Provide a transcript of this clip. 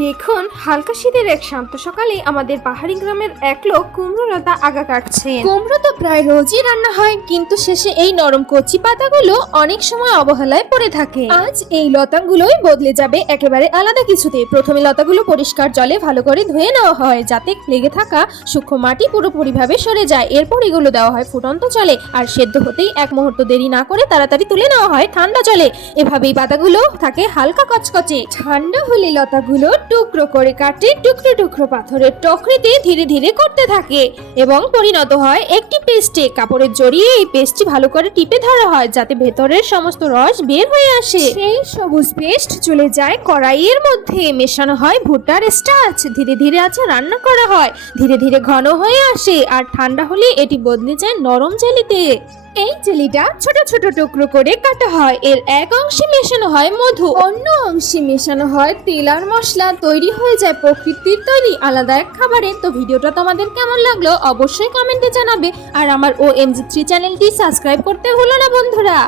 দেখুন, হালকা শীতের এক শান্ত সকালে আমাদের পাহাড়ি গ্রামের এক লোক কুমড়ো লতা আগা কাটছে। কুমড়ো তো প্রায় রোজই রান্না হয়, কিন্তু শেষে এই নরম কচি পাতাগুলো অনেক সময় অবহেলায় পড়ে থাকে। আজ এই লতাগুলোই বদলে যাবে একেবারে আলাদা কিছুতে। প্রথমে লতাগুলো পরিষ্কার জলে ভালো করে ধুয়ে নেওয়া হয়, যাতে লেগে থাকা সূক্ষ্ম মাটি পুরোপুরিভাবে সরে যায়। এরপর এগুলো দেওয়া হয় ফুটন্ত জলে, আর সেদ্ধ হতেই এক মুহূর্ত দেরি না করে তাড়াতাড়ি তুলে নেওয়া হয় ঠান্ডা জলে। এভাবেই পাতাগুলো থাকে হালকা কচকচে। ঠান্ডা হলে লতাগুলো টুকরো করে কাটে টুকরো টুকরো পাথরের টকরিতে ধীরে ধীরে করতে থাকে এবং পরিণত হয় একটি পেস্টে। কাপড়ের জড়িয়ে এই পেস্টটি ভালো করে টিপে ধরা হয়, যাতে ভেতরের সমস্ত রস বের হয়ে আসে। সেই সবুজ পেস্ট চলে যায় কড়াইয়ের মধ্যে, মেশানো হয় ভুট্টার স্টার্চ। ধীরে ধীরে আছে রান্না করা হয়, ধীরে ধীরে ঘন হয়ে আসে, আর ঠান্ডা হলে এটি বদলে যায় নরম জেলিতে। এই জেলিটা ছোট ছোট টুকরো করে কাটা হয়। এর এক অংশে মেশানো হয় মধু, অন্য অংশে মেশানো হয় তেল আর মশলা। তৈরি হয়ে যায় প্রকৃতির তৈরি আলাদা এক খাবারে। তো ভিডিওটা তোমাদের কেমন লাগলো অবশ্যই কমেন্টে জানাবে, আর আমার OMG3 চ্যানেলটি সাবস্ক্রাইব করতে ভুলো না বন্ধুরা।